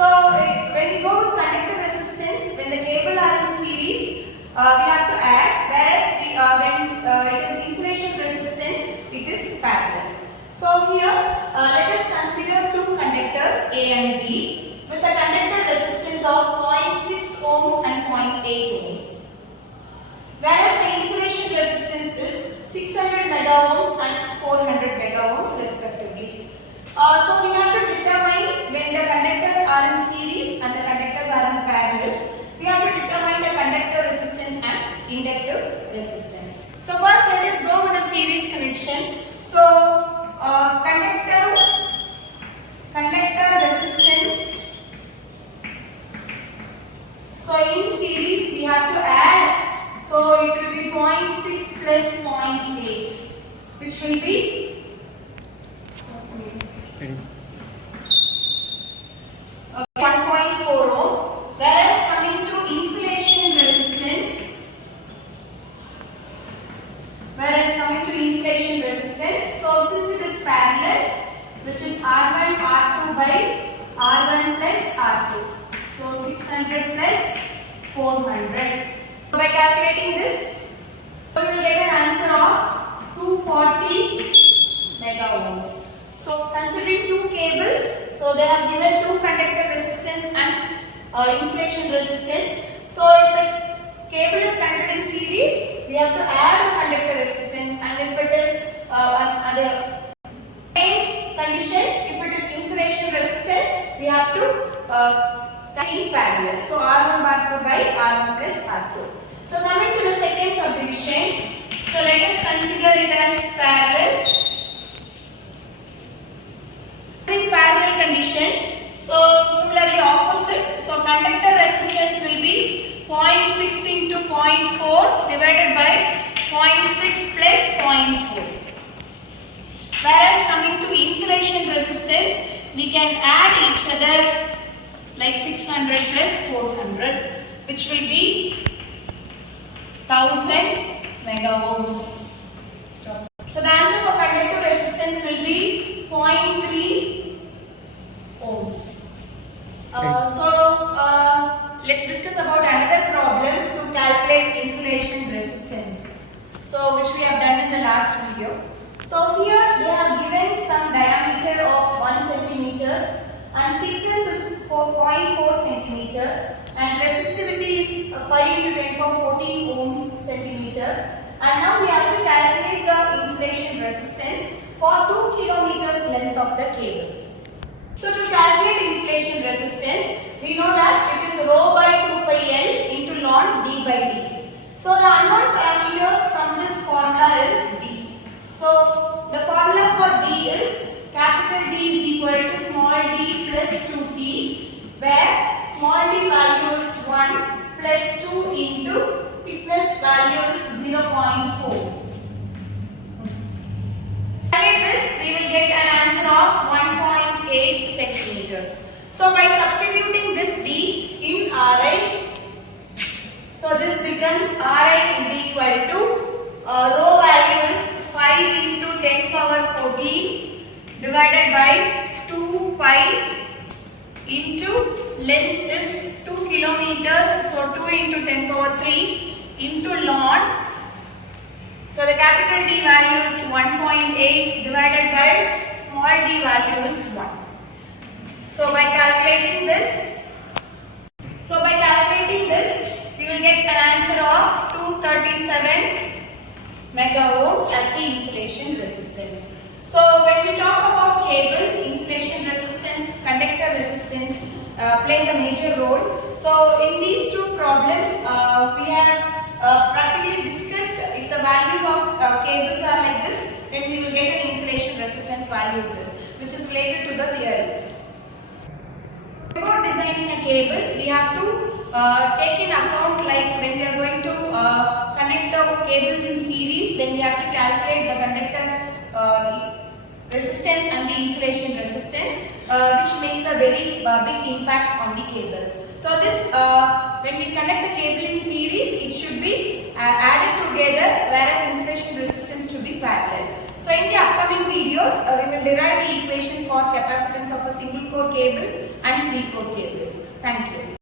So when we go with conductor resistance, when the cable are in series, we have to add, whereas when it is insulation resistance, it is parallel. So here let us consider two conductors A and B with a conductor resistance of 0.6 ohms and 0.8 ohms. Whereas the insulation resistance is 600 mega ohms and 400 mega ohms respectively. So we have to determine when the conductors are in series and the conductors are in parallel. We have to determine the conductor resistance and inductive resistance. So first let us go with the series connection. So conductor resistance. So in series we have to add. So it will be 0.6 plus 0.8, which will be 1.4 ohm. Whereas coming to insulation resistance, so since it is parallel, which is R1 R2 by R1 plus R2, so 600 plus 400. So by calculating this, we will get an answer of 240 mega ohms. So considering two cables, so they have given two conductor resistance and insulation resistance. So if the cable is connected in series, we have to add the conductor resistance, and if it is the same condition, if it is insulation resistance, we have to in parallel. So R1 R2 by R1 plus R2. So coming to the second subdivision, so let us consider it as parallel. In parallel condition, so similarly opposite, so conductor resistance will be 0.6 into 0.4 divided by 0.6 plus 0.4. Whereas coming to insulation resistance, we can add each other like 600 plus 400, which will be 1000 mega ohms. So the answer for conductor resistance will be 0.3 ohms. Let's discuss about another problem to calculate insulation resistance. So which we have done in the last video. So here they have given some diameter of 1 centimeter and thickness is 4.4 centimeter and resistivity is 5 into 10 power 14 ohms centimeter. And now we have to calculate the insulation resistance for 2 kilometers length of the cable. So to calculate insulation resistance, we know that it is rho by 2 pi L into ln d by d. So the unknown parameters from this formula is d. So the formula for d is capital D is equal to small d plus 2t, where small d value is 1 plus 2 into thickness value is 0.4. This we will get an answer of 1.8 centimeters. So by substituting this d in Ri, so this becomes Ri is equal to rho value is 5 into 10 power 14 divided by 2 pi into length is 2 kilometers, so 2 into 10 power 3 into ln. So the capital D value is 1.8 divided by small d value is 1. So by calculating this, we will get an answer of 237 mega ohms as the insulation resistance. So when we talk about cable, insulation resistance, conductor resistance plays a major role. So in these two problems, we have practically discussed if the values of cables are like this, then we will get an insulation resistance value is this, which is related to the theory. Before designing a cable, we have to take in account, like when we are going to connect the cables in series, then we have to calculate the conductor resistance and the insulation resistance, which makes a very big impact on the cables. So this, when we connect the cable in series, it should be added together, whereas insulation resistance should be parallel. So in the upcoming videos, we will derive the equation for capacitance of a single 2-core cable and 3-core cables. Thank you.